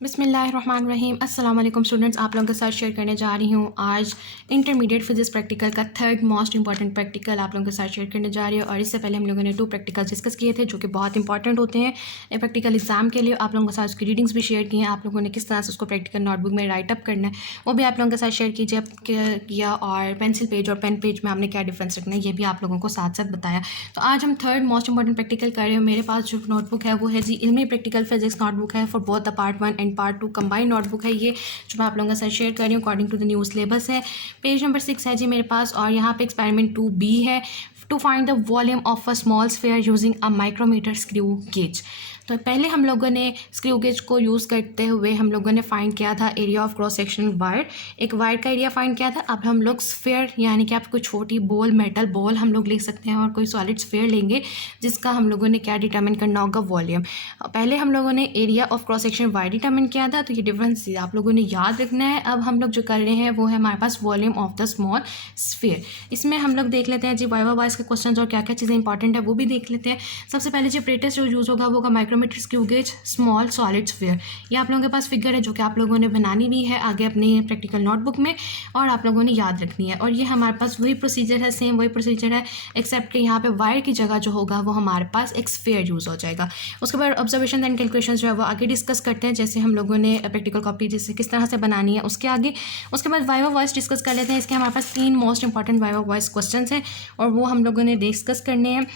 बिस्मिल्लाहिर्रहमानिर्रहीम। अस्सलाम वालेकुम स्टूडेंट्स, आप लोगों के साथ शेयर करने जा रही हूँ आज इंटरमीडिएट फिजिक्स प्रैक्टिकल का थर्ड मोस्ट इंपॉर्टेंट प्रैक्टिकल आप लोगों के साथ शेयर करने जा रही हूँ। और इससे पहले हम लोगों ने 2 प्रैक्टिकल डिस्कस किए थे जो कि बहुत इंपॉर्टेंट होते हैं प्रैक्टिकल एग्जाम के लिए। आप लोगों के साथ उसकी रीडिंग्स भी शेयर की हैं, आप लोगों ने किस तरह से उसको प्रैक्टिकल नोटबुक में राइट अप करना है वो भी आप लोगों के साथ शेयर किया, और पेंसिल पेज और पेन पेज में आपने क्या डिफरेंस रखना है ये भी आप लोगों को साथ साथ बताया। तो आज हम थर्ड मोस्ट इंपॉर्टेंट प्रैक्टिकल कर रहे हैं। मेरे पास जो नोटबुक है वो है जी इल्मी प्रैक्टिकल फिजिक्स नोटबुक है for both the part 1 and part 2 combined notebook है ये, जो मैं आप लोगों के साथ शेयर कर रही हूँ according to the new syllabus है। पेज नंबर 6 है जी मेरे पास, और यहाँ पे एक्सपेरिमेंट 2B है, to find the volume of a small sphere using a micrometer screw gauge. तो पहले हम लोगों ने स्क्रू गेज को यूज़ करते हुए हम लोगों ने फाइंड किया था area of cross sectional wire, एक वायर का एरिया फाइंड किया था। अब हम लोग स्फीयर यानी कि आप कोई छोटी बॉल, मेटल बॉल हम लोग ले सकते हैं और कोई सॉलिड स्फीयर लेंगे जिसका हम लोगों ने क्या डिटर्मिन करना होगा, वॉल्यूम। पहले हम लोगों ने area of cross section wire determine किया था, तो ये डिफरेंस आप लोगों ने याद रखना है। अब हम लोग जो कर रहे हैं वो है हमारे पास volume of the small sphere. इसमें हम लोग देख लेते हैं जी वाइवा वाइज के क्वेश्चन और क्या क्या चीज़ें इंपॉर्टेंट है वो भी देख लेते हैं। सबसे पहले जो प्रेटेस्ट जो यूज़ होगा वो होगा micrometer screw gauge small solid sphere. ये आप लोगों के पास फिगर है जो कि आप लोगों ने बनानी भी है आगे अपनी प्रैक्टिकल नोटबुक में और आप लोगों ने याद रखनी है। और ये हमारे पास वही प्रोसीजर है, सेम वही प्रोसीजर है, एक्सेप्ट कि यहाँ पे वायर की जगह जो होगा वो हमारे पास एक स्फीयर यूज़ हो जाएगा। उसके बाद ऑब्जर्वेशन एंड कैलकुलेशन जो है वो आगे डिस्कस करते हैं, जैसे हम लोगों ने प्रैक्टिकल कॉपी जैसे किस तरह से बनानी है उसके आगे। उसके बाद वाइवा वॉइस डिस्कस कर लेते हैं। इसके हमारे पास 3 most important viva voice question हैं और वो हम लोगों ने डिस्कस करने हैं।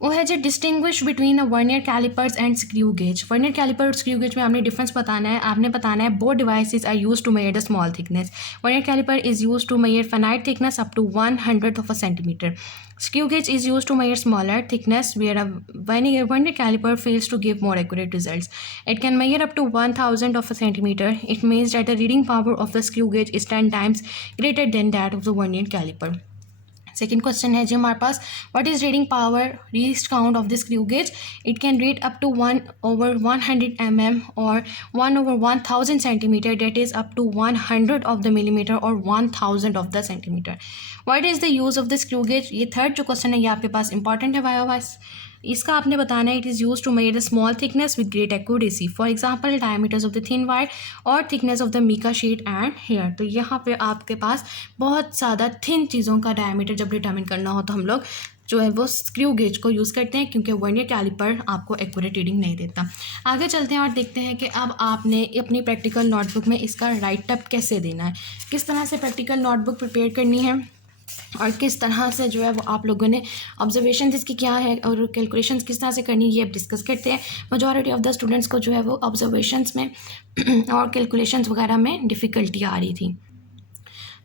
वो है जो distinguish between a vernier callipers and screw gauge. Vernier calliper और स्क्रू गेज में आपने डिफरेंस बताना है। आपने बताना है both devices are used to measure the small thickness. Vernier calliper is used to measure finite thickness up to 1/100th of a centimeter. Screw gauge is used to measure smaller thickness, where a vernier caliper fails to give more accurate results. It can measure up to 1/1000th of a centimeter. It means that the reading power of the screw gauge is 10 times greater than that of the vernier caliper. Second question है जी हमारे पास, what is reading power least count of the screw gauge. It can read up to 1/100 mm और 1/1000 centimeter, that is up to 100th of the millimeter और 1000th of the centimeter. What is the use of the screw gauge. ये third जो question है ये आपके पास important है viva voce. इसका आपने बताना है it is use to measure the small thickness with great accuracy, for example diameters of the thin wire और thickness of the mica sheet and hair. तो यहाँ पे आपके पास बहुत ज़्यादा थिन चीज़ों का डायमीटर जब डिटर्मिन करना हो तो हम लोग जो है वो स्क्रू गेज को यूज़ करते हैं, क्योंकि वर्नियर कैलिपर आपको एक्यूरेट रीडिंग नहीं देता। आगे चलते हैं और देखते हैं कि अब आपने अपनी प्रैक्टिकल नोटबुक में इसका राइट अप कैसे देना है, किस तरह से प्रैक्टिकल नोटबुक प्रिपेयर करनी है और किस तरह से जो है वो आप लोगों ने ऑब्जर्वेशन इसकी क्या है और कैलकुलेशंस किस तरह से करनी है ये अब डिस्कस करते हैं। मेजॉरिटी ऑफ द स्टूडेंट्स को जो है वो ऑब्जर्वेशंस में और कैलकुलेशंस वगैरह में डिफ़िकल्टी आ रही थी।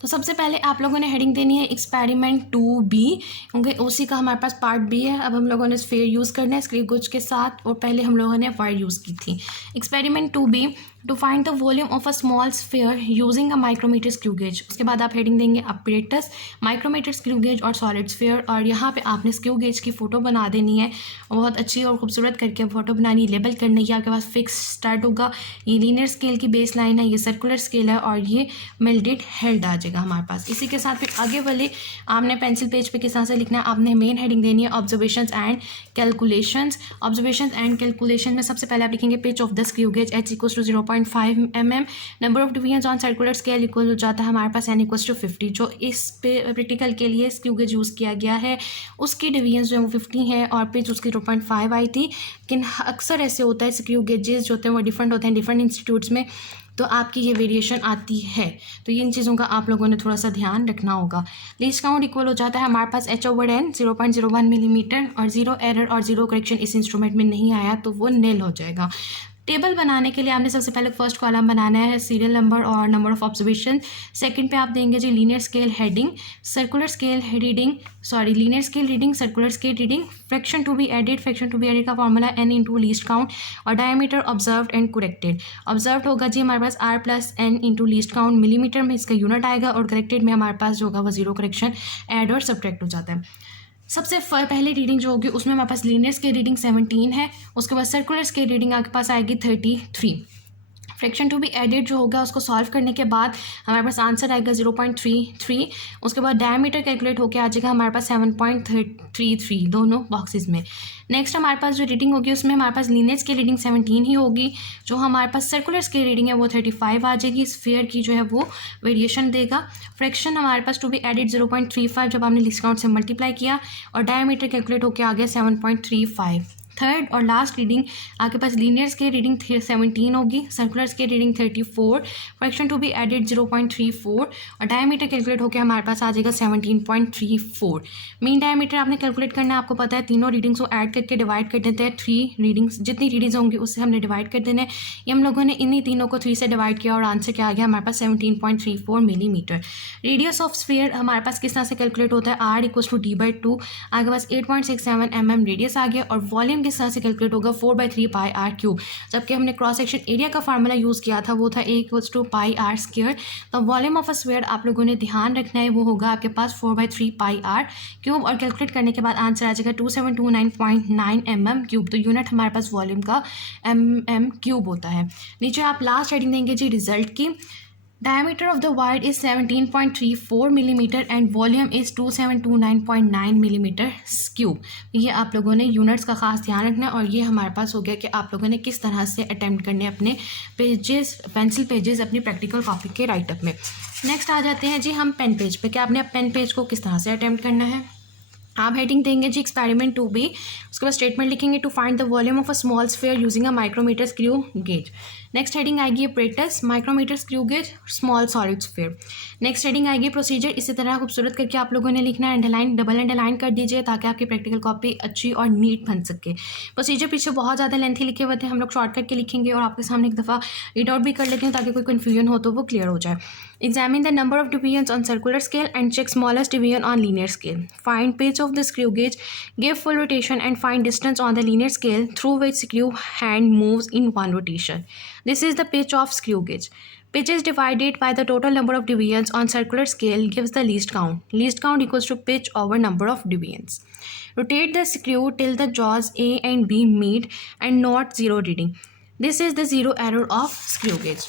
तो सबसे पहले आप लोगों ने हेडिंग देनी है एक्सपेरिमेंट 2B, क्योंकि उसी का हमारे पास पार्ट B है। अब हम लोगों ने स्फीयर यूज़ करना है स्क्रू गेज के साथ, और पहले हम लोगों ने वायर यूज़ की थी। Experiment 2B, to find the volume of a small sphere using a micrometer screw gauge. उसके बाद आप हेडिंग देंगे अपरेटस, माइक्रोमीटर स्क्रू गेज और सॉलिड स्फीयर, और यहाँ पे आपने स्क्रू गेज की फ़ोटो बना देनी है, बहुत अच्छी और खूबसूरत करके फ़ोटो बनानी, लेबल करनी है। आपके पास फिक्स स्टार्ट होगा, ये लीनियर स्केल की बेस लाइन है, ये सर्कुलर स्केल है और ये मेल्डेड हेड आ जाएगा हमारे पास। इसी के साथ फिर आगे वाले आपने पेंसिल पेज पे किस तरह से लिखना है, आपने मेन हेडिंग देनी है observations and calculations. Observations and calculation में सबसे पहले आप लिखेंगे pitch of the screw gauge h equals to 0.5 mm, number of division on circular scale equal हो जाता है हमारे पास n इक्वल्स टू 50। जो इस पे प्रैक्टिकल के लिए स्क्रू गेज यूज़ किया गया है उसकी डिवीजन जो है वो 50 है और पिच उसकी 0.5 आई थी। लेकिन अक्सर ऐसे होता है स्क्रू गेजेस जो होते हैं वो डिफरेंट होते हैं डिफरेंट इंस्टीट्यूट्स में, तो आपकी ये वेरिएशन आती है। तो इन चीज़ों का आप लोगों ने थोड़ा सा ध्यान रखना होगा। लीस्ट काउंट इक्वल हो जाता है हमारे पास h/n 0.01 मिलीमीटर, और ज़ीरो एरर और ज़ीरो करेक्शन इस इंस्ट्रूमेंट में नहीं आया तो वो नील हो जाएगा। टेबल बनाने के लिए आपने सबसे पहले फर्स्ट कॉलम बनाना है सीरियल नंबर और नंबर ऑफ ऑब्जर्वेशन। सेकंड पे आप देंगे जी linear scale heading, circular scale reading, linear scale reading, circular scale reading, fraction to be added, fraction to be added का formula n into least count, और diameter observed and corrected. Observed होगा जी हमारे पास r plus n into least count, millimetre में इसका unit आएगा, और करेक्टेड में हमारे पास जो होगा वो जीरो करेक्शन ऐड और सब्ट्रैक्ट हो जाता है। सबसे पहले रीडिंग जो होगी उसमें हमारे पास लीनियर स्केल रीडिंग 17 है, उसके बाद सर्कुलर स्केल रीडिंग आपके पास आएगी 33। फ्रैक्शन टू बी एडेड जो होगा उसको सॉल्व करने के बाद हमारे पास आंसर आएगा 0.33। उसके बाद डायमीटर कैलकुलेट होकर आ जाएगा हमारे पास 7.33 दोनों बॉक्सेस में। नेक्स्ट हमारे पास जो रीडिंग होगी उसमें हमारे पास लीनियर स्केल रीडिंग 17 ही होगी। जो हमारे पास सर्कुलर स्केल रीडिंग है वो 35 आ जाएगी। स्फीयर की जो है वो वेरिएशन देगा। फ्रैक्शन हमारे पास टू बी एडेड 0.35 जब आपने लीस्ट काउंट से मल्टीप्लाई किया, और डायमीटर कैलकुलेट होकर आ गया 7.35। थर्ड और लास्ट रीडिंग आपके पास लीनियर स्केल रीडिंग 17 होगी, circular scale reading 34, fraction to be added 0.34 और डायमीटर कैलकुलेट होकर हमारे पास आ जाएगा 17.34। मीन डायमीटर आपने कैलकुलेट करना है, आपको पता है तीनों रीडिंग्स को ऐड करके डिवाइड कर देते हैं। 3 रीडिंग्स जितनी रीडिंग्स होंगी उससे हमने डिवाइड कर देने। ये हम लोगों ने इन्हीं तीनों को 3 से डिवाइड किया और आंसर क्या आ गया हमारे पास 17.34 मिलीमीटर। रेडियस ऑफ स्फीयर हमारे पास किस तरह से कैलकुलेट होता है, R = D/2, आपके पास 8.67 mm रेडियस आ गया। और वॉल्यूम किस तरह से कैलकुलेट होगा, 4/3 πr³। जबकि हमने क्रॉस सेक्शन एरिया का फार्मूला यूज़ किया था वो था A = πr²। तो वॉल्यूम ऑफ अ स्फीयर आप लोगों ने ध्यान रखना है वो होगा आपके पास 4/3 πr³ और कैलकुलेट करने के बाद आंसर आ जाएगा 2729.9 mm³। तो यूनिट हमारे पास वॉल्यूम का mm³ होता है। नीचे आप लास्ट हेडिंग देंगे जी रिजल्ट की। Diameter of the wire is 17.34 millimeter and volume is 2729.9 millimeter cube। ये आप लोगों ने यूनिट्स का खास ध्यान रखना है। और ये हमारे पास हो गया कि आप लोगों ने किस तरह से अटेम्प्ट करने अपने पेजेस, पेंसिल पेजेस अपनी प्रैक्टिकल कॉपी के राइटअप में। नेक्स्ट आ जाते हैं जी हम पेन पेज पे कि आपने पेन पेज को किस तरह से अटेम्प्ट करना है। आप हेडिंग देंगे जी एक्सपेरिमेंट 2B, उसके बाद स्टेटमेंट लिखेंगे to find the volume of a small sphere using a micrometer screw gauge. Next heading आएगी apparatus, micrometer screw gauge, small solid sphere. Next heading आएगी प्रोसीजर। इसी तरह खूबसूरत करके आप लोगों ने लिखना है, अंडरलाइन डबल अंडरलाइन कर दीजिए ताकि आपकी प्रैक्टिकल कॉपी अच्छी और नीट बन सके। प्रोसीजर पीछे बहुत ज़्यादा लेंथी लिखे हुए थे, हम लोग शॉर्ट करके लिखेंगे और आपके सामने एक दफ़ा रीड आउट भी कर लेते हैं ताकि कोई कन्फ्यूजन हो तो वो क्लियर हो जाए। Examine the number of deviations on circular scale and check smallest deviation on linear scale. Find pitch of the screw gauge, give full rotation and find distance on the linear scale through which screw hand moves in one rotation. This is the pitch of screw gauge. Pitch is divided by the total number of deviations on circular scale gives the least count. Least count equals to pitch over number of deviations. Rotate the screw till the jaws A and B meet and note zero reading. This is the zero error of screw gauge.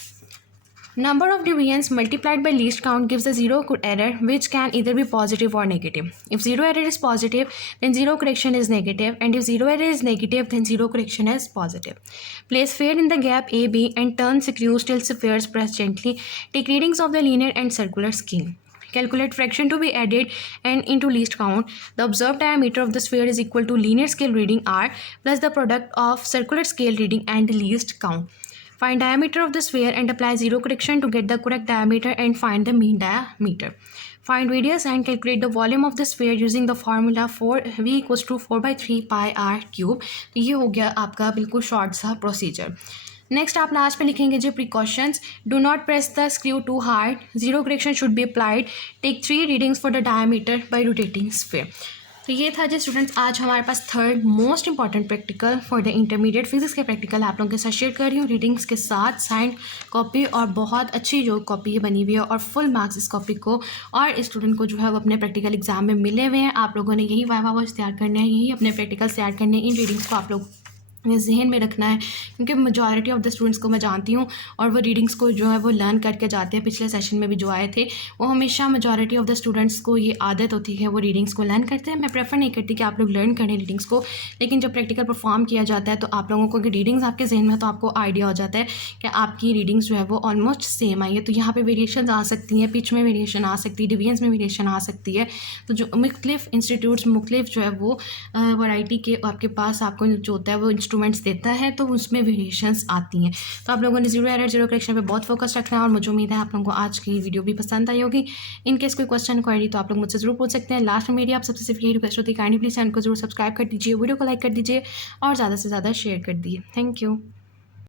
Number of deviations multiplied by least count gives a zero error which can either be positive or negative. If zero error is positive, then zero correction is negative, and if zero error is negative, then zero correction is positive. Place sphere in the gap AB and turn screws till spheres press gently. Take readings of the linear and circular scale. Calculate fraction to be added and into least count. The observed diameter of the sphere is equal to linear scale reading R plus the product of circular scale reading and least count. Find diameter of the sphere and apply zero correction to get the correct diameter and find the mean diameter. Find radius and calculate the volume of the sphere using the formula V = 4/3 πr³। तो ये हो गया आपका बिल्कुल short सा procedure. Next आप last पे लिखेंगे जी precautions. Do not press the screw too hard, zero correction should be applied, take 3 readings for the diameter by rotating sphere. तो ये था जी स्टूडेंट्स आज हमारे पास third most important practical for the intermediate physics के प्रैक्टिकल आप लोगों के साथ शेयर कर रही हूँ रीडिंग्स के साथ साइंड कॉपी, और बहुत अच्छी जो कॉपी बनी हुई है और फुल मार्क्स इस कॉपी को और स्टूडेंट को जो है वो अपने प्रैक्टिकल एग्जाम में मिले हुए हैं। आप लोगों ने यही वाइवा वर्क्स तैयार करने हैं, यही अपने प्रैक्टिकल तैयार करने हैं। इन रीडिंग्स को आप लोग जहन में रखना है क्योंकि मेजॉरिटी ऑफ द स्टूडेंट्स को मैं जानती हूँ और वो रीडिंग्स को जो है वो लर्न करके जाते हैं। पिछले सेशन में भी जो आए थे वो हमेशा मेजॉरिटी ऑफ द स्टूडेंट्स को ये आदत होती है वो रीडिंग्स को लर्न करते हैं। मैं प्रेफर नहीं करती कि आप लोग लर्न करें रीडिंग्स को, लेकिन जब प्रैक्टिकल परफॉर्म किया जाता है तो आप लोगों को रीडिंग्स आपके जहन में है तो आपको आइडिया हो जाता है कि आपकी रीडिंग्स जो है वो ऑलमोस्ट सेम आई है। तो यहाँ पर वेरिएशन आ सकती हैं, पिच में वेरिएशन आ सकती है, डिवीजन्स में वेरिएशन आ सकती है। तो जो मुख्तलिफ इंस्टीट्यूट्स मुख्तलिफ जो है वो वैरायटी के आपके पास आपको जो होता है वो इंस्ट्रूमेंट्स देता है तो उसमें वेरिएशंस आती हैं। तो आप लोगों ने जीरो एरर जीरो करेक्शन पे बहुत फोकस रखना है और मुझे उम्मीद है आप लोगों को आज की वीडियो भी पसंद आई होगी। इन केस कोई क्वेश्चन क्वेरी तो आप लोग मुझसे ज़रूर पूछ सकते हैं। लास्ट में मेरी आप सबसे सिर्फ यही रिक्वेस्ट होती है काइंडली प्लीज़ चैनल को जरूर सब्सक्राइब कर दीजिए, वीडियो को लाइक कर दीजिए और ज़्यादा से ज़्यादा शेयर कर दीजिए। Thank you.